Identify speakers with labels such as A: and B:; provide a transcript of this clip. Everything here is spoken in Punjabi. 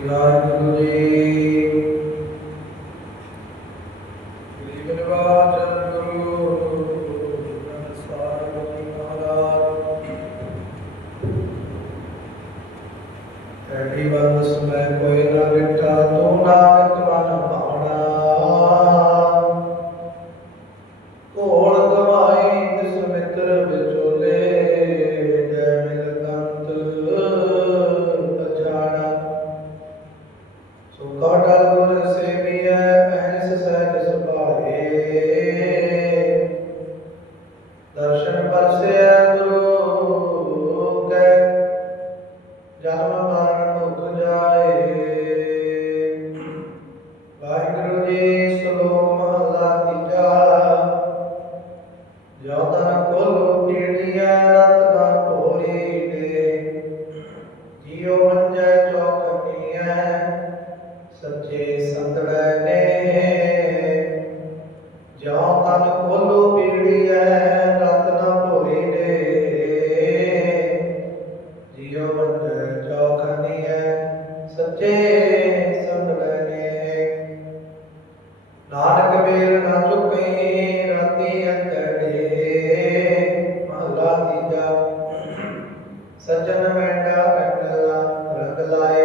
A: ਵਾਹਿਗੁਰੂ ਜੀ ਗੁਰੂ ਐਡੀ ਬੰਦ ਸਮੈ ਕੋਈ ਨਾ ਵਿਟਾ ਤੂੰ ਨਾਨਕ ਮਨ ਭਾਣਾ ਦਰਸ਼ਨ ਪਰਸੈ ਗੁਰੂ ਕੈ ਜਨਮ ਮਰਨ ਦੁਖ ਜਾਏ। ਵਾਹਿਗੁਰੂ ਜੀ ਸ਼ਲੋਕ ਮਹਲਾ ਤੀਜਾ। ਜੋ ਤਨ ਕੋਲ ਕੀੜੀਐ ਰਤਨਾ ਭੋਰੀ ਦੇ ਜਿਉ ਮੰਜੈ ਚੌਕਨੀਐ ਸੱਚੇ ਸੰਤੜੈ ਨੇ। ਜੋ ਤਨ ਕੋਲ ਜਿਉ ਮੰਜੈ ਚੌਕਨੀਐ ਸੱਚੇ ਸੰਤੜੈ ਨੇ। ਨਾਨਕ ਮੇਰ ਨਾ ਚੁਕਈ ਰਾਤੀ ਅੰਤੜੇ ਮਹਲਾ ਤੀਜਾ, ਸੱਜਣ ਮੈਂਡਾ ਕੰਡਲਾ ਰੰਗ ਲਾਏ